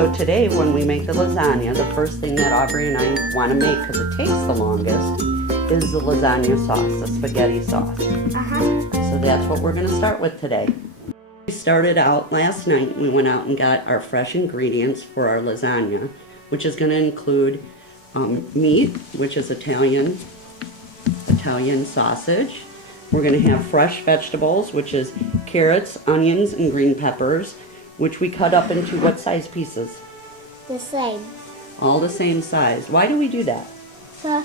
So today when we make the lasagna, the first thing that Aubrey and I want to make, because it takes the longest, is the lasagna sauce, the spaghetti sauce. So that's what we're going to start with today. We started out last night. We went out and got our fresh ingredients for our lasagna, which is going to include meat, which is Italian sausage. We're going to have fresh vegetables, which is carrots, onions, and green peppers, which we cut up into what size pieces? The same. All the same size. Why do we do that? So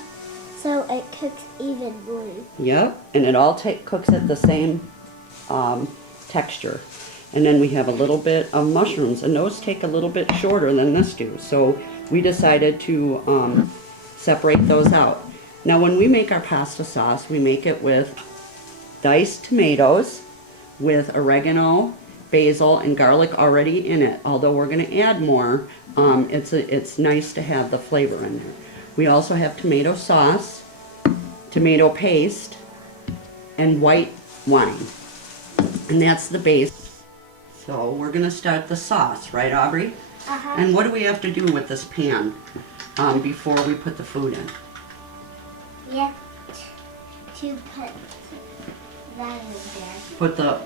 it cooks evenly. Yep, and it all cooks at the same texture. And then we have a little bit of mushrooms, and those take a little bit shorter than this do. So we decided to separate those out. Now when we make our pasta sauce, we make it with diced tomatoes, with oregano, basil, and garlic already in it. Although we're going to add more, it's nice to have the flavor in there. We also have tomato sauce, tomato paste, and white wine. And that's the base. So we're going to start the sauce, right, Aubrey? And what do we have to do with this pan before we put the food in? We have to put that in there. Put the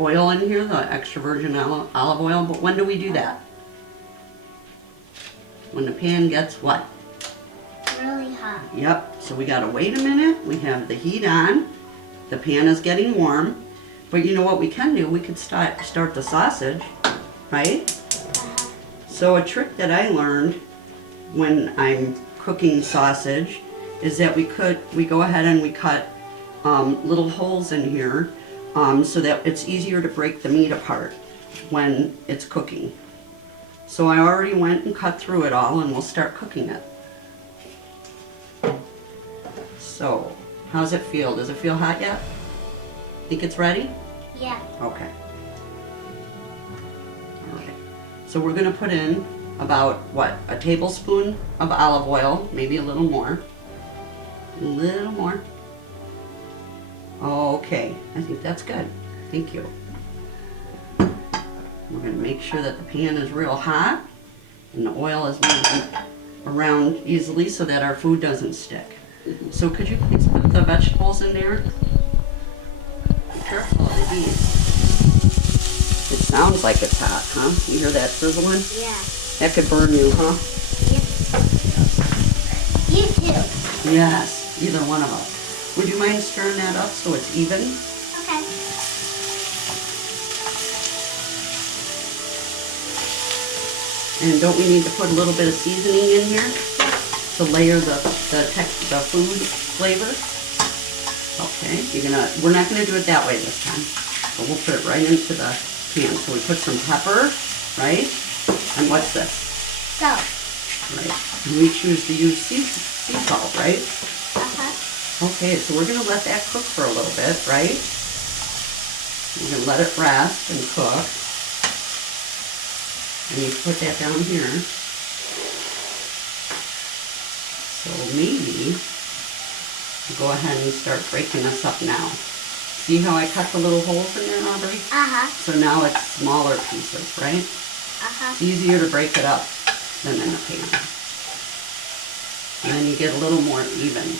oil in here, the extra virgin olive oil. But when do we do that? When the pan gets what? Really hot. Yep, so we gotta wait a minute. We have the heat on. The pan is getting warm. But you know what we can do? We could start the sausage, right? So a trick that I learned when I'm cooking sausage is that we go ahead and we cut little holes in here so that it's easier to break the meat apart when it's cooking. So I already went and cut through it all, and we'll start cooking it. So, how's it feel? Does it feel hot yet? Think it's ready? Yeah. Okay. All right. So we're going to put in about, what, a tablespoon of olive oil, maybe a little more. A little more. Okay, I think that's good. Thank you. We're going to make sure that the pan is real hot and the oil is moving around easily so that our food doesn't stick. So could you please put the vegetables in there? Be careful of the heat. It sounds like it's hot, huh? You hear that sizzling? Yeah. That could burn you, huh? Yep. You too. Yes, either one of us. Would you mind stirring that up so it's even? Okay. And don't we need to put a little bit of seasoning in here to layer the food flavor? Okay, we're not gonna do it that way this time, but we'll put it right into the pan. So we put some pepper, right? And what's this? Salt. Right. And we choose to use sea salt, right? Okay, so we're gonna let that cook for a little bit, right? We're gonna let it rest and cook. And you put that down here. So maybe we'll go ahead and start breaking this up now. See how I cut the little holes in there, Aubrey? So now it's smaller pieces, right? It's easier to break it up than in the pan. And then you get a little more even.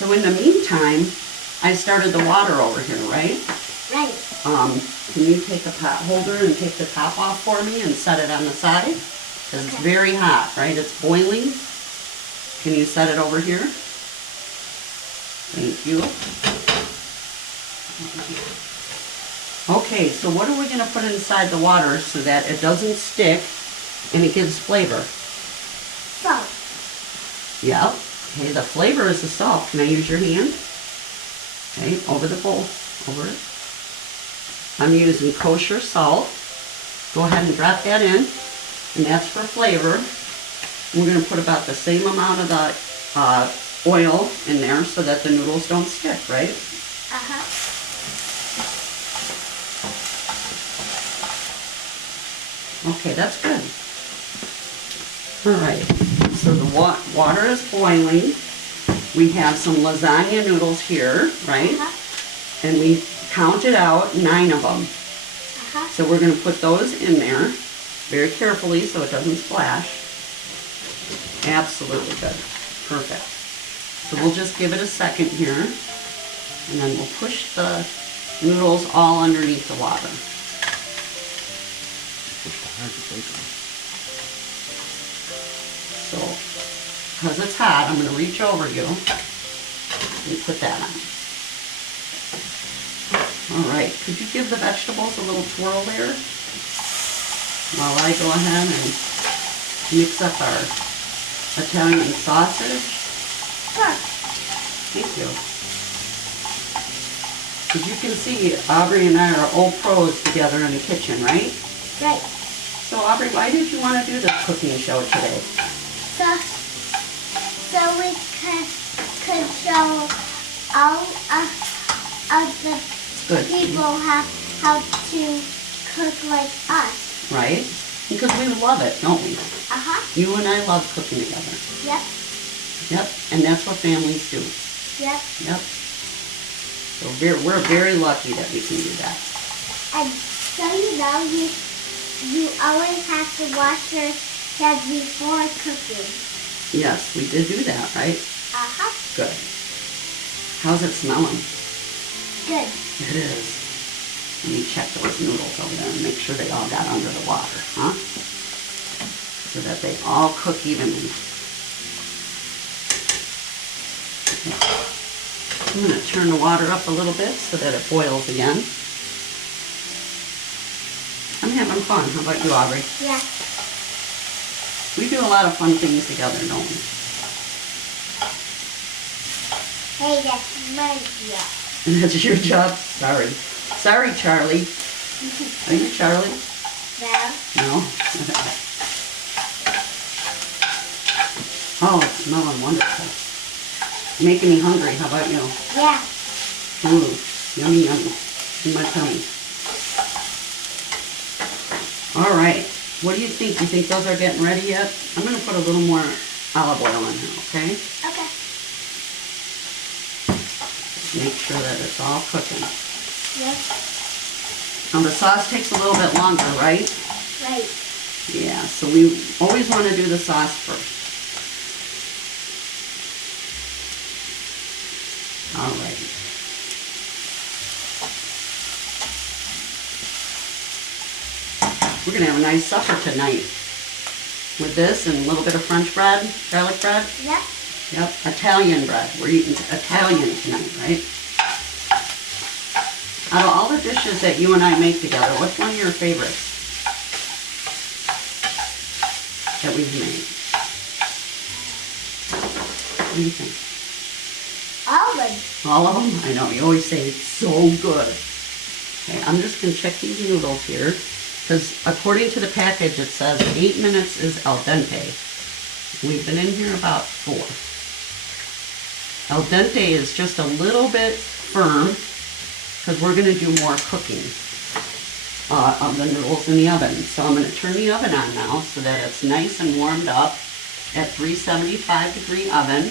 So in the meantime, I started the water over here, right? Right. Can you take a pot holder and take the top off for me and set it on the side? Because it's very hot, right? It's boiling. Can you set it over here? Thank you. Okay, so what are we going to put inside the water so that it doesn't stick and it gives flavor? Salt. Yep. Okay, the flavor is the salt. Can I use your hand? Okay, over the bowl. Over it. I'm using kosher salt. Go ahead and drop that in. And that's for flavor. We're going to put about the same amount of the oil in there so that the noodles don't stick, right? Okay, that's good. All right, so the water is boiling. We have some lasagna noodles here, right? And we counted out 9 of them. So we're going to put those in there very carefully so it doesn't splash. Absolutely good. Perfect. So we'll just give it a second here, and then we'll push the noodles all underneath the water. So, because it's hot, I'm going to reach over you and put that on. Alright, could you give the vegetables a little twirl there? While I go ahead and mix up our Italian sausage. Sure. Thank you. As you can see, Aubrey and I are old pros together in the kitchen, right? Right. So Aubrey, why did you want to do this cooking show today? So we could show all of the Good. people how to cook like us. Right? Because we love it, don't we? Uh-huh. You and I love cooking together. Yep. Yep, and that's what families do. Yep. Yep. So we're very lucky that we can do that. And so you always have to wash your hands before cooking. Yes, we did do that, right? Uh-huh. Good. How's it smelling? Good. It is. Let me check those noodles over there and make sure they all got under the water, huh? So that they all cook evenly. Okay. I'm going to turn the water up a little bit so that it boils again. I'm having fun. How about you, Aubrey? Yeah. We do a lot of fun things together, don't we? Hey, that's my job. And that's your job? Sorry. Sorry, Charlie. Are you Charlie? No. No? Oh, it's smelling wonderful. Making me hungry. How about you? Yeah. Ooh, yummy, yummy. In my tummy. All right. What do you think? You think those are getting ready yet? I'm going to put a little more olive oil in here, okay? Okay. Make sure that it's all cooking. Yep. Now the sauce takes a little bit longer, right? Right. Yeah, so we always want to do the sauce first. All right. We're going to have a nice supper tonight with this and a little bit of French bread, garlic bread. Yep. Yep, Italian bread. We're eating Italian tonight, right? Out of all the dishes that you and I make together, what's one of your favorites that we've made? What do you think? All of them. All of them? I know, you always say it's so good. Okay, I'm just going to check these noodles here, because according to the package it says 8 minutes is al dente. We've been in here about 4. Al dente is just a little bit firm, because we're going to do more cooking of the noodles in the oven. So I'm going to turn the oven on now so that it's nice and warmed up at 375 degree oven.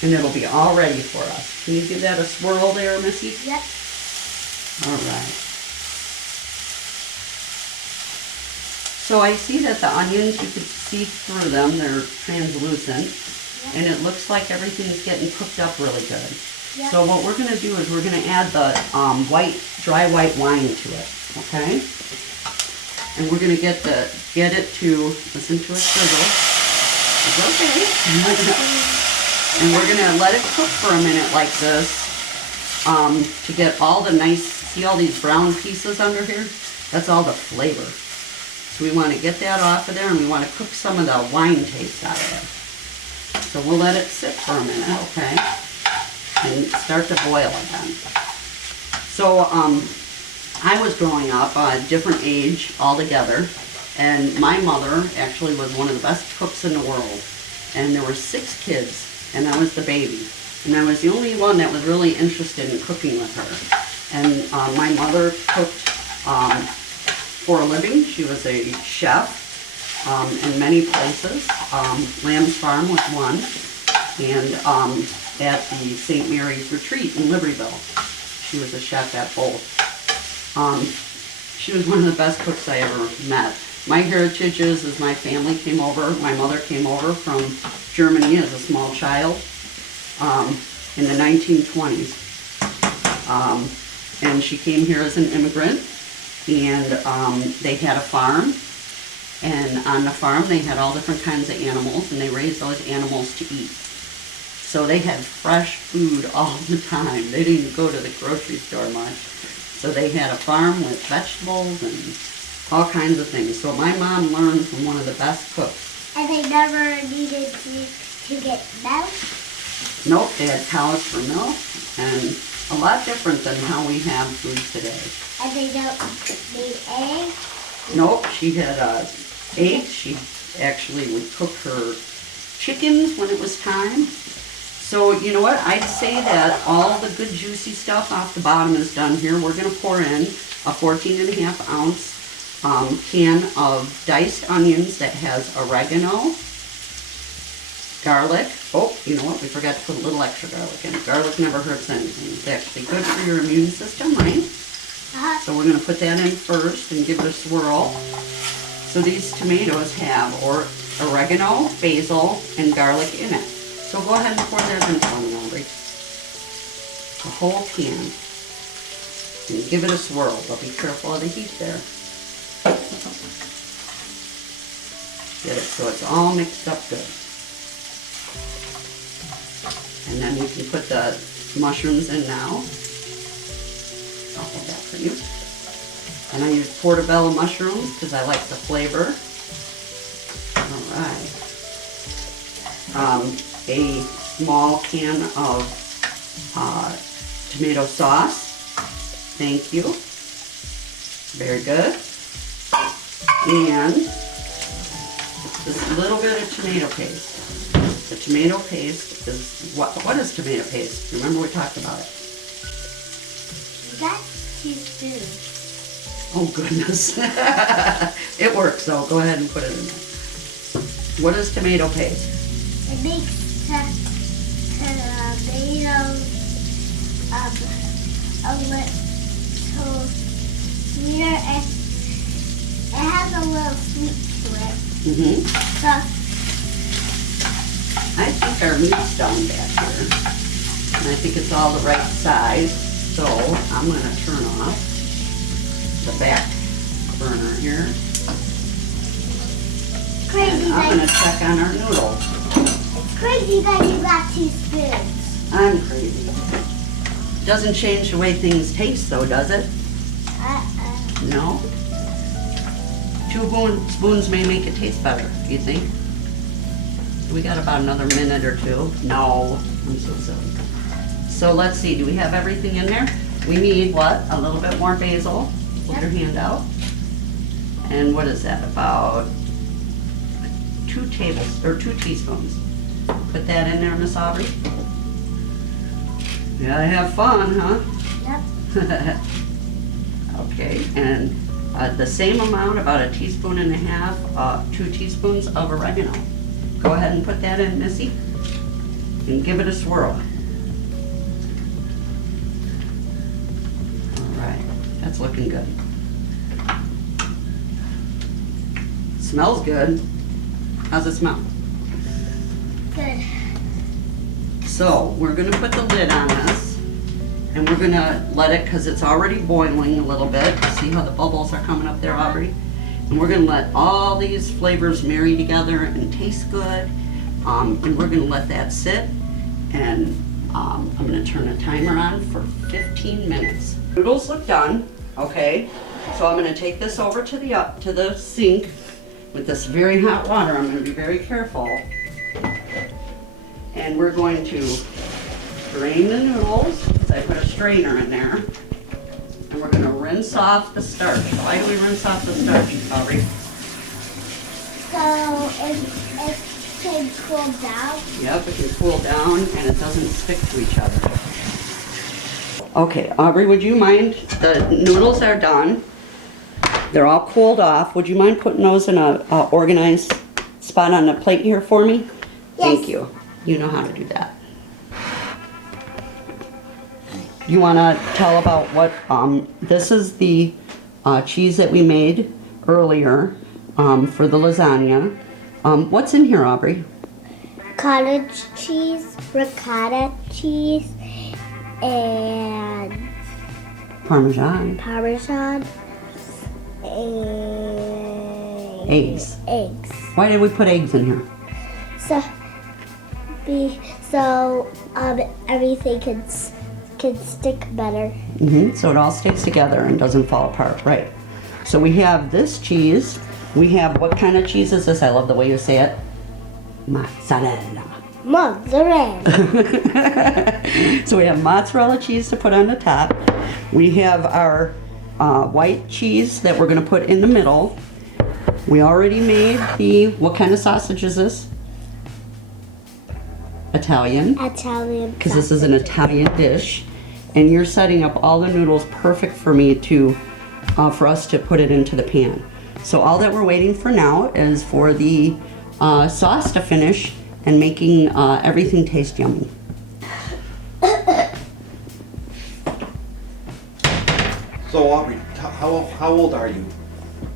And it'll be all ready for us. Can you give that a swirl there, Missy? Yep. All right. So I see that the onions, you could see through them. They're translucent. Yep. And it looks like everything's getting cooked up really good. Yep. So what we're going to do is we're going to add the dry white wine to it, okay? And we're going to get it to, listen to it sizzle. It's okay. And we're going to let it cook for a minute like this to get all the nice, see all these brown pieces under here? That's all the flavor. So we want to get that off of there, and we want to cook some of the wine taste out of it. So we'll let it sit for a minute, okay? And start to boil again. So I was growing up a different age altogether, and my mother actually was one of the best cooks in the world. And there were 6 kids, and I was the baby. And I was the only one that was really interested in cooking with her. And my mother cooked for a living. She was a chef in many places. Lamb's Farm was one, and at the St. Mary's Retreat in Libertyville. She was a chef at both. She was one of the best cooks I ever met. My heritage is my family came over, my mother came over from Germany as a small child in the 1920s. And she came here as an immigrant, and they had a farm. And on the farm they had all different kinds of animals, and they raised those animals to eat. So they had fresh food all the time. They didn't go to the grocery store much. So they had a farm with vegetables and all kinds of things. So my mom learned from one of the best cooks. And they never needed to get milk? Nope, they had cows for milk, and a lot different than how we have food today. And they don't need eggs? Nope, she had eggs. She actually would cook her chickens when it was time. So you know what, I'd say that all the good juicy stuff off the bottom is done here. We're going to pour in a 14.5 ounce can of diced onions that has oregano, garlic. Oh, you know what, we forgot to put a little extra garlic in. Garlic never hurts anything. It's actually good for your immune system, right? So we're going to put that in first and give it a swirl. So these tomatoes have oregano, basil, and garlic in it. So go ahead and pour that in for me, Aubrey. A whole can. And give it a swirl, but be careful of the heat there. Get it so it's all mixed up good. And then you can put the mushrooms in now. I'll hold that for you. And I use portobello mushrooms because I like the flavor. All right. A small can of tomato sauce. Thank you. Very good. And this little bit of tomato paste. The tomato paste is, what is tomato paste? Remember we talked about it. That's too soon. Oh goodness. It works though. Go ahead and put it in there. What is tomato paste? It makes tomatoes a little sweeter, and it has a little sweet to it. Mm-hmm. So I think our meat's done back here. And I think it's all the right size. So I'm going to turn off the back burner here. crazy And I'm that going to check on our noodles. it's crazy that you got 2 spoons. I'm crazy. Doesn't change the way things taste though, does it? No? 2 spoons may make it taste better, do you think? We got about another minute or 2. No, I'm so silly. So let's see, do we have everything in there? We need what? A little bit more basil. Hold your hand out. And what is that? About 2 teaspoons. Put that in there, Miss Aubrey. You gotta have fun, huh? Yep. Okay, and the same amount, about 1.5 teaspoons, 2 teaspoons of oregano. Go ahead and put that in, Missy, and give it a swirl. All right, that's looking good. Smells good. How's it smell? Good. So we're going to put the lid on this, and we're going to let it, because it's already boiling a little bit. See how the bubbles are coming up there, Aubrey? And we're going to let all these flavors marry together and taste good. And we're going to let that sit, and I'm going to turn a timer on for 15 minutes. Noodles look done, okay? So I'm going to take this over to the sink with this very hot water. I'm going to be very careful. And we're going to drain the noodles. I put a strainer in there. And we're going to rinse off the starch. Why do we rinse off the starch, Aubrey? So it can cool down? Yep, it can cool down and it doesn't stick to each other. Okay, Aubrey, would you mind? The noodles are done. They're all cooled off. Would you mind putting those in a organized spot on the plate here for me? Yes. Thank you. You know how to do that. You want to tell about what, this is the cheese that we made earlier for the lasagna. What's in here, Aubrey? Cottage cheese, ricotta cheese, and Parmesan. Parmesan, and Eggs. Eggs. Why did we put eggs in here? So everything can stick better. So it all sticks together and doesn't fall apart, right? So we have this cheese. We have, what kind of cheese is this? I love the way you say it. Mozzarella. Mozzarella. So we have mozzarella cheese to put on the top. We have our white cheese that we're going to put in the middle. We already made what kind of sausage is this? Italian. Italian. Because this is an Italian dish. And you're setting up all the noodles perfect for me for us to put it into the pan. So all that we're waiting for now is for the sauce to finish and making everything taste yummy. So Aubrey, how old are you?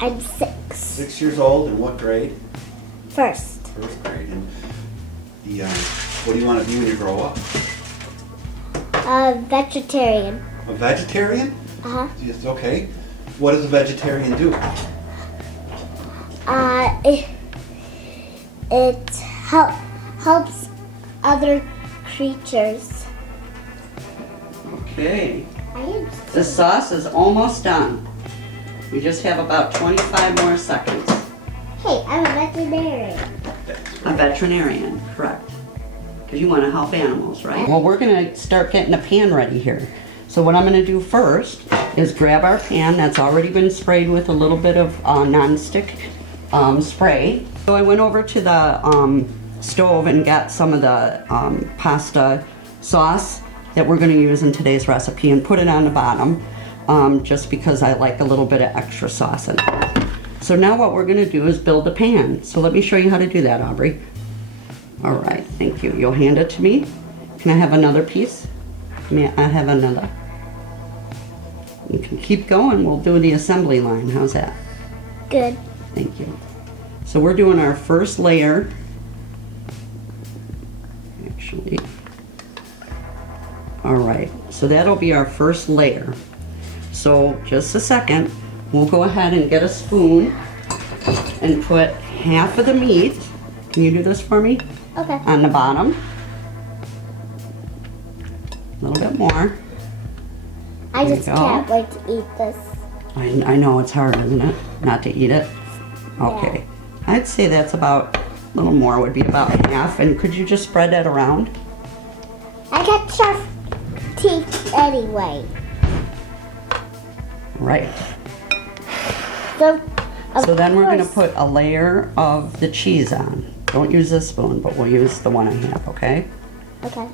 I'm 6. 6 years old. In what grade? First. First grade. And what do you want to be when you grow up? Vegetarian. A vegetarian? Uh-huh. Yes, okay. What does a vegetarian do? It helps other creatures. Okay. I am The sauce is almost done. We just have about 25 more seconds. Hey, I'm a veterinarian. A veterinarian, correct. Because you want to help animals, right? Well, we're going to start getting the pan ready here. So what I'm going to do first is grab our pan that's already been sprayed with a little bit of non-stick spray. So I went over to the stove and got some of the pasta sauce that we're going to use in today's recipe and put it on the bottom just because I like a little bit of extra sauce in it. So now what we're going to do is build the pan. So let me show you how to do that, Aubrey. All right, thank you. You'll hand it to me. Can I have another piece? May I have another? You can keep going. We'll do the assembly line. How's that? Good. Thank you. So we're doing our first layer. Actually. All right, so that'll be our first layer. So just a second. We'll go ahead and get a spoon and put half of the meat. Can you do this for me? Okay. On the bottom. A little bit more. I There just you go. can't wait to eat this. I know it's hard, isn't it? Not to eat it. Okay. I'd say that's about, a little more would be about half. And could you just spread that around? I got sharp teeth anyway. Right. So then we're going to course- put a layer of the cheese on. Don't use this spoon, but we'll use the one I have, okay? Okay.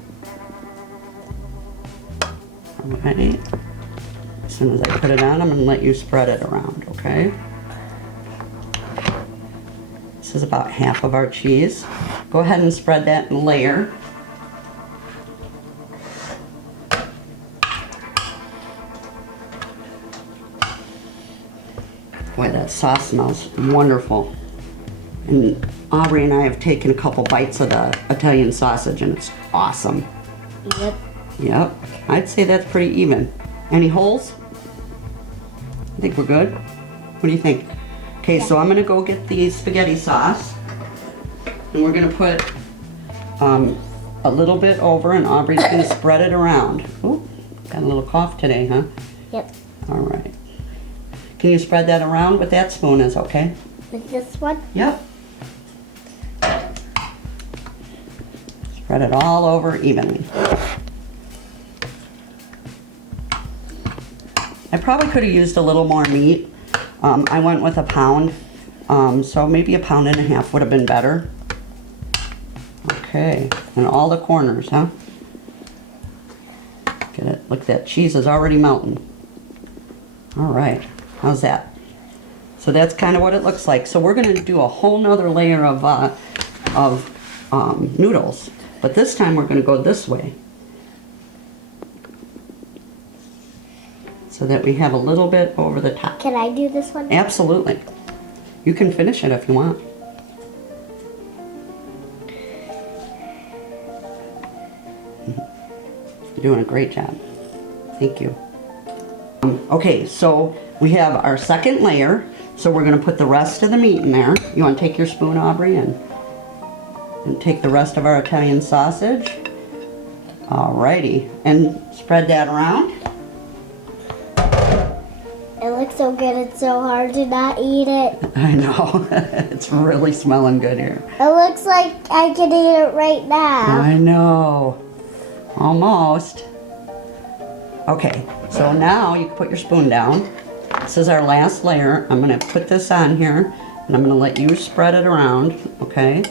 All right. As soon as I put it on, I'm going to let you spread it around, okay? This is about half of our cheese. Go ahead and spread that in a layer. Boy, that sauce smells wonderful. And Aubrey and I have taken a couple bites of the Italian sausage and it's awesome. Yep. Yep, I'd say that's pretty even. Any holes? I think we're good. What do you think? Okay, so I'm gonna go get the spaghetti sauce. And we're gonna put a little bit over and Aubrey's gonna spread it around. Ooh, got a little cough today, huh? Yep. All right. Can you spread that around with that spoon is okay? With this one? Yep. Spread it all over evenly. I probably could have used a little more meat. I went with a pound, so maybe a pound and a half would have been better. Okay, and all the corners, huh? Get it? Look, that cheese is already melting. All right, how's that? So that's kind of what it looks like. So we're going to do a whole nother layer of noodles, but this time we're going to go this way. so that we have a little bit over the top. Can I do this one? Absolutely. You can finish it if you want. You're doing a great job. Thank you. Okay, so we have our second layer. So we're going to put the rest of the meat in there. You want to take your spoon, Aubrey, and take the rest of our Italian sausage. Alrighty, and spread that around. It looks so good, it's so hard to not eat it. I know, it's really smelling good here. It looks like I can eat it right now. I know, almost. Okay, so now you can put your spoon down. This is our last layer. I'm gonna put this on here, and I'm gonna let you spread it around, okay?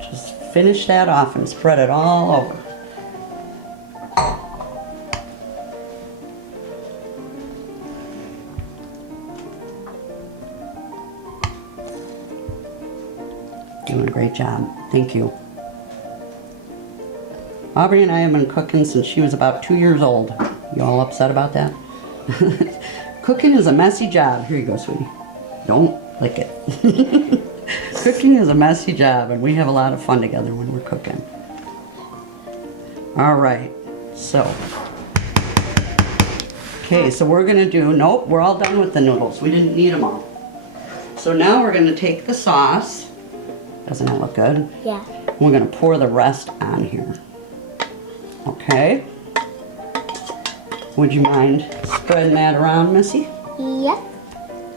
Just finish that off and spread it all over. Doing a great job. Thank you. Aubrey and I have been cooking since she was about 2 years old. You all upset about that? Cooking is a messy job. Here you go, sweetie. Don't lick it. Cooking is a messy job, and we have a lot of fun together when we're cooking. All right, so. Okay, so we're gonna do, nope, we're all done with the noodles. We didn't need them all. So now we're gonna take the sauce. Doesn't that look good? Yeah. We're gonna pour the rest on here. Okay. Would you mind spreading that around, Missy? Yep.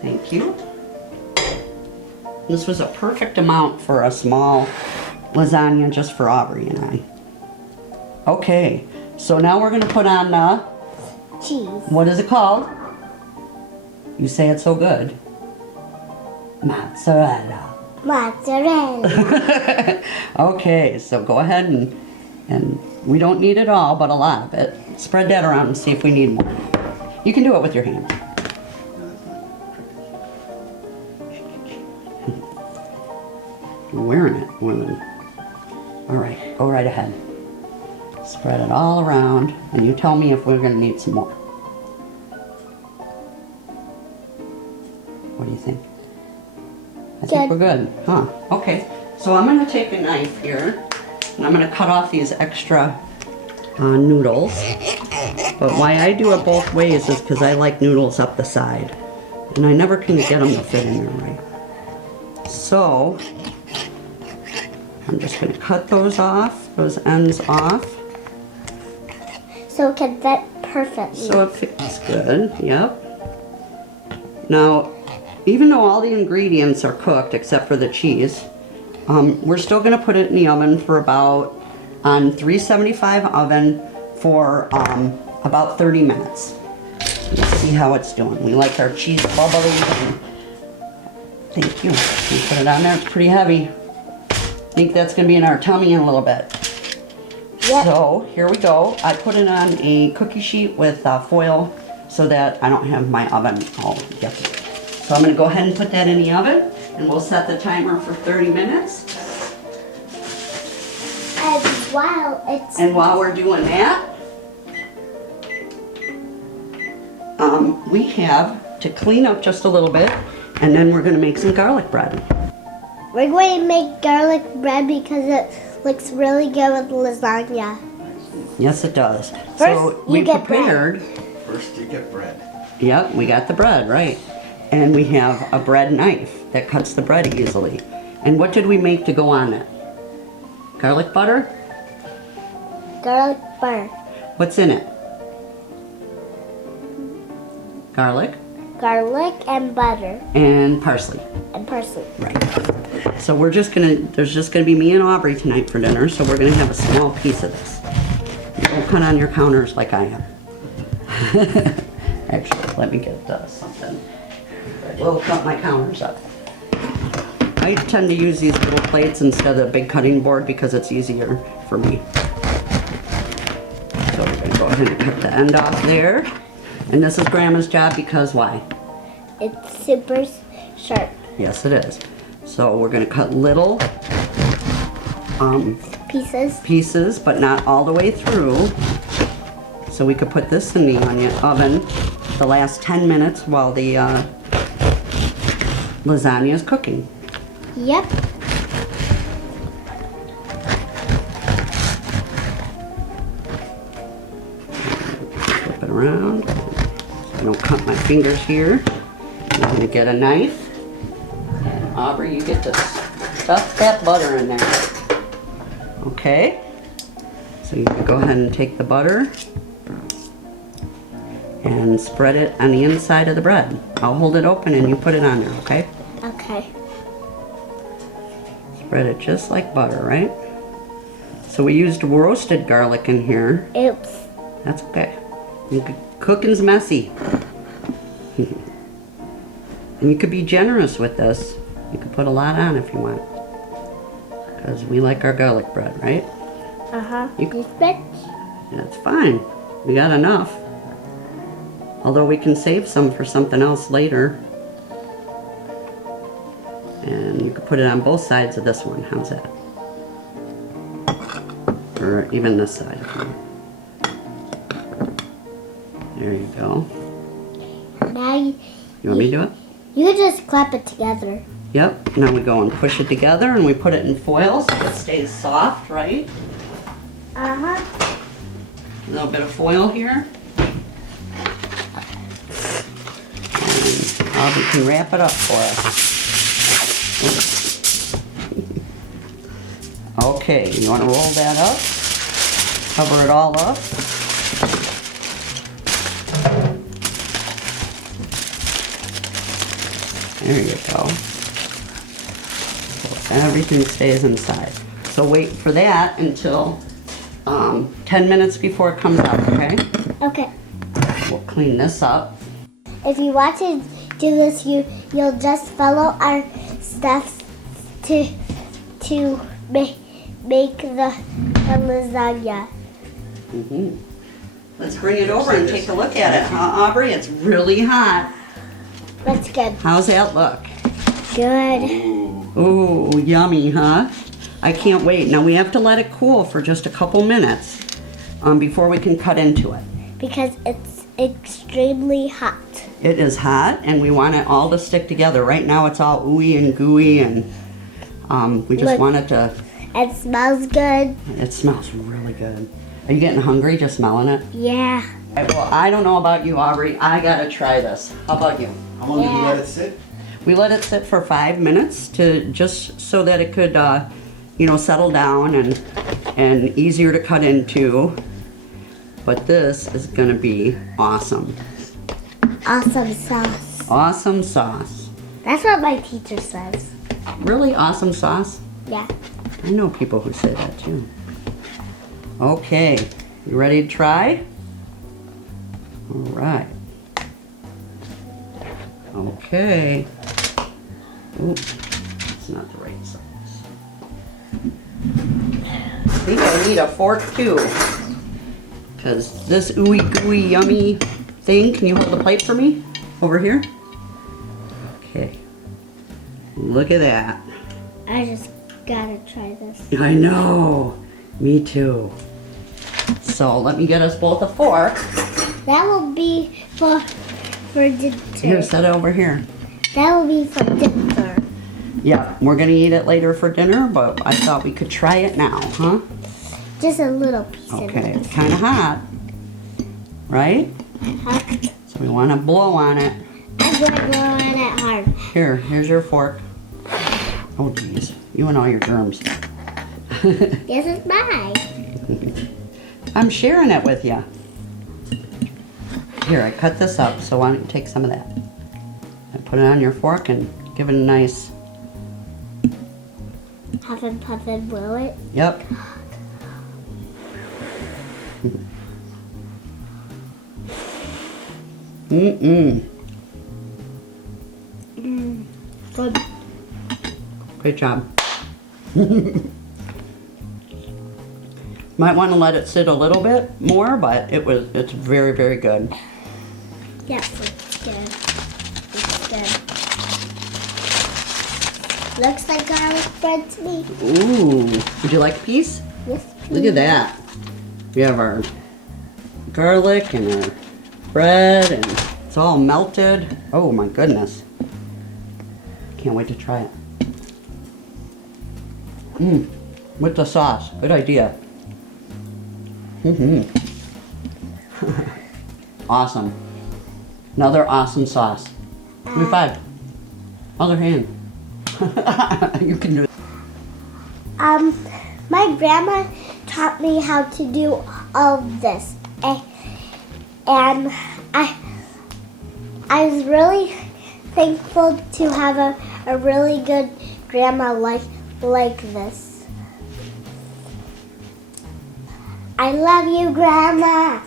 Thank you. This was a perfect amount for a small lasagna just for Aubrey and I. Okay, so now we're gonna put on Cheese. what is it called? You say it so good. Mozzarella. Mozzarella. Okay, so go ahead and we don't need it all, but a lot of it. Spread that around and see if we need more. You can do it with your hands. You're wearing it more than... All right, go right ahead. Spread it all around, and you tell me if we're gonna need some more. What do you think? I think we're good, huh? Okay, so I'm gonna take a knife here, and I'm gonna cut off these extra noodles. But why I do it both ways is because I like noodles up the side, and I never can get them to fit in there right. So I'm just gonna cut those off, those ends off. So it can fit perfectly. So it fits good, yep. Now, even though all the ingredients are cooked except for the cheese, we're still gonna put it in the oven for about, on 375 oven for about 30 minutes. Let's see how it's doing. We like our cheese bubbly. Thank you. We put it on there, it's pretty heavy. I think that's gonna be in our tummy in a little bit. Yep. So here we go. I put it on a cookie sheet with foil so that I don't have my oven all yucky. So I'm gonna go ahead and put that in the oven, and we'll set the timer for 30 minutes. And while we're doing that, we have to clean up just a little bit, and then we're gonna make some garlic bread. We're going to make garlic bread because it looks really good with lasagna. Yes, it does. First, so we you get prepared. First you get bread. Yep, we got the bread, right. And we have a bread knife that cuts the bread easily. And what did we make to go on it? Garlic butter? Garlic butter. What's in it? Garlic. Garlic and butter. And parsley. And parsley. Right. So we're just gonna, there's just gonna be me and Aubrey tonight for dinner, so we're gonna have a small piece of this. Don't cut on your counters like I am. Actually, let me get something. We'll cut my counters up. I tend to use these little plates instead of the big cutting board because it's easier for me. So we're gonna go ahead and cut the end off there. And this is Grandma's job because why? It's super sharp. Yes, it is. So we're gonna cut little Pieces. pieces, but not all the way through. So we could put this in the onion oven the last 10 minutes while the lasagna is cooking. Yep. Flip it around. I don't cut my fingers here. I'm gonna get a knife. And Aubrey, you get to stuff that butter in there. Okay. So you can go ahead and take the butter and spread it on the inside of the bread. I'll hold it open and you put it on there, okay? Okay. Spread it just like butter, right? So we used roasted garlic in here. Oops. That's okay. Cooking's messy. And you could be generous with this. You could put a lot on if you want. Because we like our garlic bread, right? Uh-huh. You- This bit? That's fine. We got enough. Although we can save some for something else later. And you could put it on both sides of this one. How's that? Or even this side. There you go. Now you You want me to do it? you just clap it together. Yep. Now we go and push it together and we put it in foil so it stays soft, right? Uh-huh. A little bit of foil here. And Aubrey can wrap it up for us. Okay, you want to roll that up? Cover it all up. There you go. So everything stays inside. So wait for that until 10 minutes before it comes out, okay? Okay. We'll clean this up. If you want to do this, you'll just follow our steps to make the lasagna. Let's bring it over and take a look at it, huh, Aubrey? It's really hot. That's good. How's that look? Good. Ooh, yummy, huh? I can't wait. Now we have to let it cool for just a couple minutes before we can cut into it. Because it's extremely hot. It is hot and we want it all to stick together. Right now it's all ooey and gooey and we just Look. want it to... It smells good. It smells really good. Are you getting hungry just smelling it? Yeah. All right, well, I don't know about you, Aubrey. I gotta try this. How about you? How long did you Yeah. let it sit? We let it sit for 5 minutes to just so that it could, settle down and easier to cut into. But this is gonna be awesome. Awesome sauce. Awesome sauce. That's what my teacher says. Really awesome sauce? Yeah. I know people who say that too. Okay, you ready to try? All right. Okay. Ooh, it's not the right size. I think I need a fork too. Because this ooey gooey yummy thing, can you hold the plate for me? Over here? Okay. Look at that. I just gotta try this. I know. Me too. So let me get us both a fork. That will be for dinner. Here, set it over here. That will be for dinner. Yeah, we're gonna eat it later for dinner, but I thought we could try it now, huh? Just a little piece Okay, of it's kind of hot, right? it. So we want to blow on it. I'm gonna blow on it hard. Here's your fork. Oh, geez, you and all your germs. This is mine. I'm sharing it with you. Here, I cut this up, so why don't you take some of that? And put it on your fork and give it a nice, Huff and puff and blow it. yep. Mm-mm. Good. Great job. Might want to let it sit a little bit more, but it's very, very good. Yes, it's good. It's good. Looks like garlic bread to me. Ooh, would you like a piece? Yes, Look at that. We have our garlic and our bread, and it's all melted. Oh my goodness. Can't wait to try it. With the sauce. Good idea. Awesome. Another awesome sauce. Give me 5. Other hand. You can do it. My grandma taught me how to do all of this. And I was really thankful to have a really good grandma like this. I love you, Grandma.